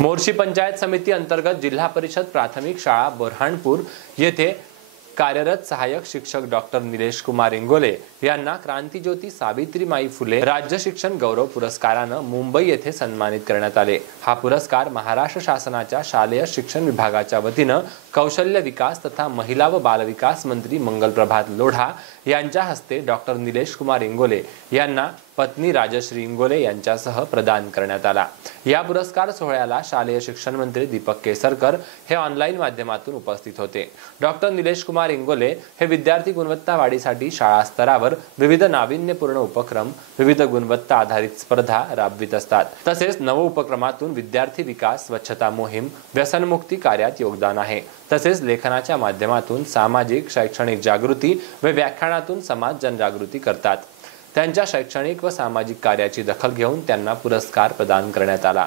मोर्शी पंचायत समिती अंतर्गत जिल्हा परिषद प्राथमिक शाळा बुरहानपूर येथे कार्यरत सहाय्यक शिक्षक डॉक्टर निलेश कुमार इंगोले यांना क्रांतिज्योती सावित्रीमाई फुले राज्य शिक्षण गौरव पुरस्काराने मुंबई येथे सन्मानित करण्यात आले। हा पुरस्कार महाराष्ट्र शासनाच्या शालेय शिक्षण विभागाच्या वतीने कौशल्य विकास तथा महिला व बाल विकास मंत्री मंगलप्रभात लोढा यांच्या हस्ते डॉक्टर निलेश कुमार इंगोले यांना पत्नी राजश्री इंगोले यांच्यासह प्रदान करण्यात आला। या पुरस्कार सोहळ्याला शालेय शिक्षण मंत्री दीपक केसरकर हे ऑनलाईन माध्यमातून उपस्थित होते। डॉक्टर निलेश कुमार इंगोले हे विद्यार्थी गुणवत्ता वाढीसाठी शाळा स्तरावर विविध नाविन्यपूर्ण उपक्रम, विविध गुणवत्ता आधारित स्पर्धा राबवित असतात। तसेच नव उपक्रमातून विद्यार्थी विकास, स्वच्छता मोहीम, व्यसनमुक्ती कार्यात योगदान आहे। तसेच लेखनाच्या माध्यमातून सामाजिक शैक्षणिक जागृती व व्याख्यानातून समाज जनजागृती करतात। त्यांच्या शैक्षणिक व सामाजिक कार्याची दखल घेऊन त्यांना पुरस्कार प्रदान करण्यात आला।